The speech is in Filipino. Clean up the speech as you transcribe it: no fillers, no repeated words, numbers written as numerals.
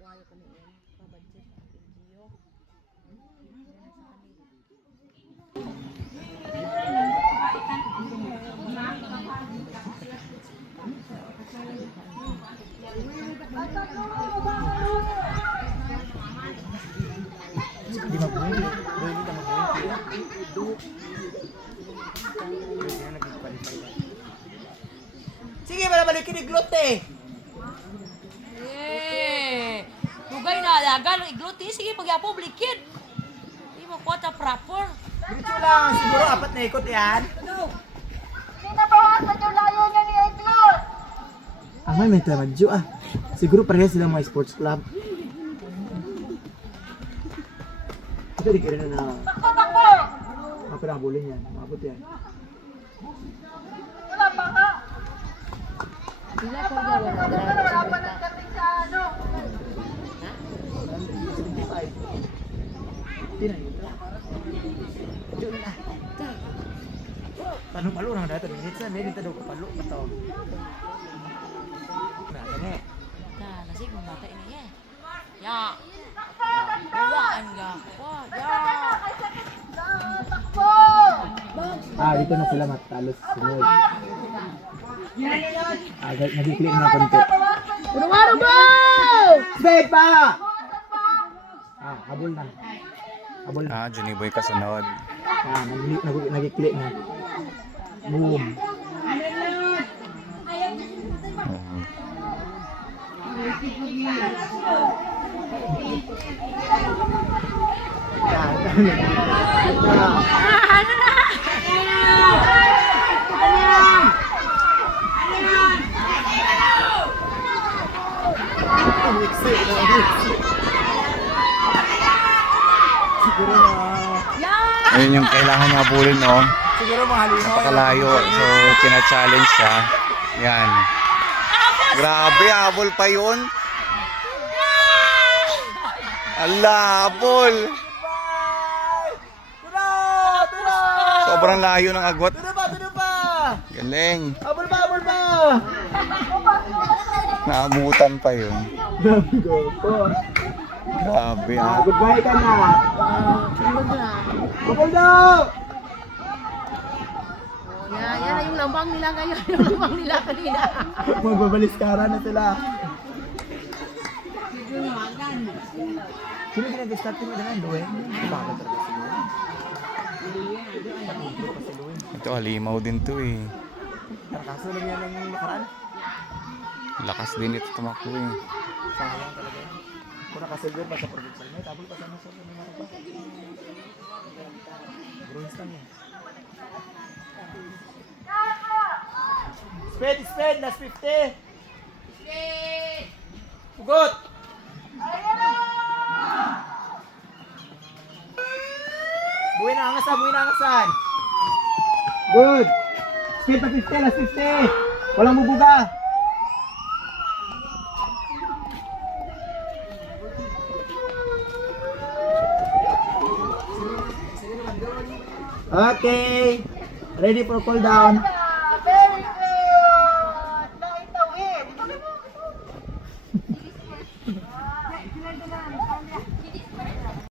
Kuhayo ko niyan. Pa-budget. NGO. Di mabuhay. Hindi ka mabuhay. Sige, malabalik kiniglot eh. Dugay na alagan igluti sige pagyapo blikid. Di mo kwata proper. Diretso lang. Siguro apat na ikot yan. Sinabawasan yung layo niya ni Eglot! Amay may tamadyo ah. Siguro parehas silang mga sports club. Ito di ka rin na Takbo! mga pinakabulin yan. Mabot yan. Wala pa ka! Sila ko gawa na Wala pa ng dating sa ano! 75. Hindi na yun. Diyo na. Palo-palo lang dito. Minutes na. Minutes na daw kapalo. Ito. Nah, kami. Nah, nasi mo mata ini ya. Ya. Bawaan ga. Wah, ya. Takbo! Ah, dito na sila matalos. Sunod. Ah, nag-click na konti. Ano ba? Spade pa! Ah, habol na. Habol na. Ah, Johnny Boy kasunod. Ah, nag-click na. Boom. Ayun yung kailangan niya habulin, no? Siguro mga halino. Napakalayo. So, kina-challenge siya. Yan. Grabe, habol pa yun. Ala, habol. Sobrang layo ng agwat. Tuno pa! Galing. Habol pa! Naabutan pa yun. Grabe ko po. Grabe, Ah, ah. goodbye ka na. Tulog na. Habol daw! Oh, yan na yung lambang nila ngayon. Yung lambang nila kanina. Magbabaliskara na sila. Sino pinag-start mo na nga, Luwe? Bakit talaga si Luwe? Patintro pa si Luwe. Ito, halimaw din to eh. Kaso lang yan ang nakaraan. Lakas din ito tumakbo eh. Sayang talaga yan. Kung nakasilver pa sa provincial night, tabol pa sana sa numero pa. Bronze lang yan. Spade! Last 50! Pugot! Buhay na angasan! Good! Spade pa 50! Last 50! Walang bubuga! Okay! Ready for cool down.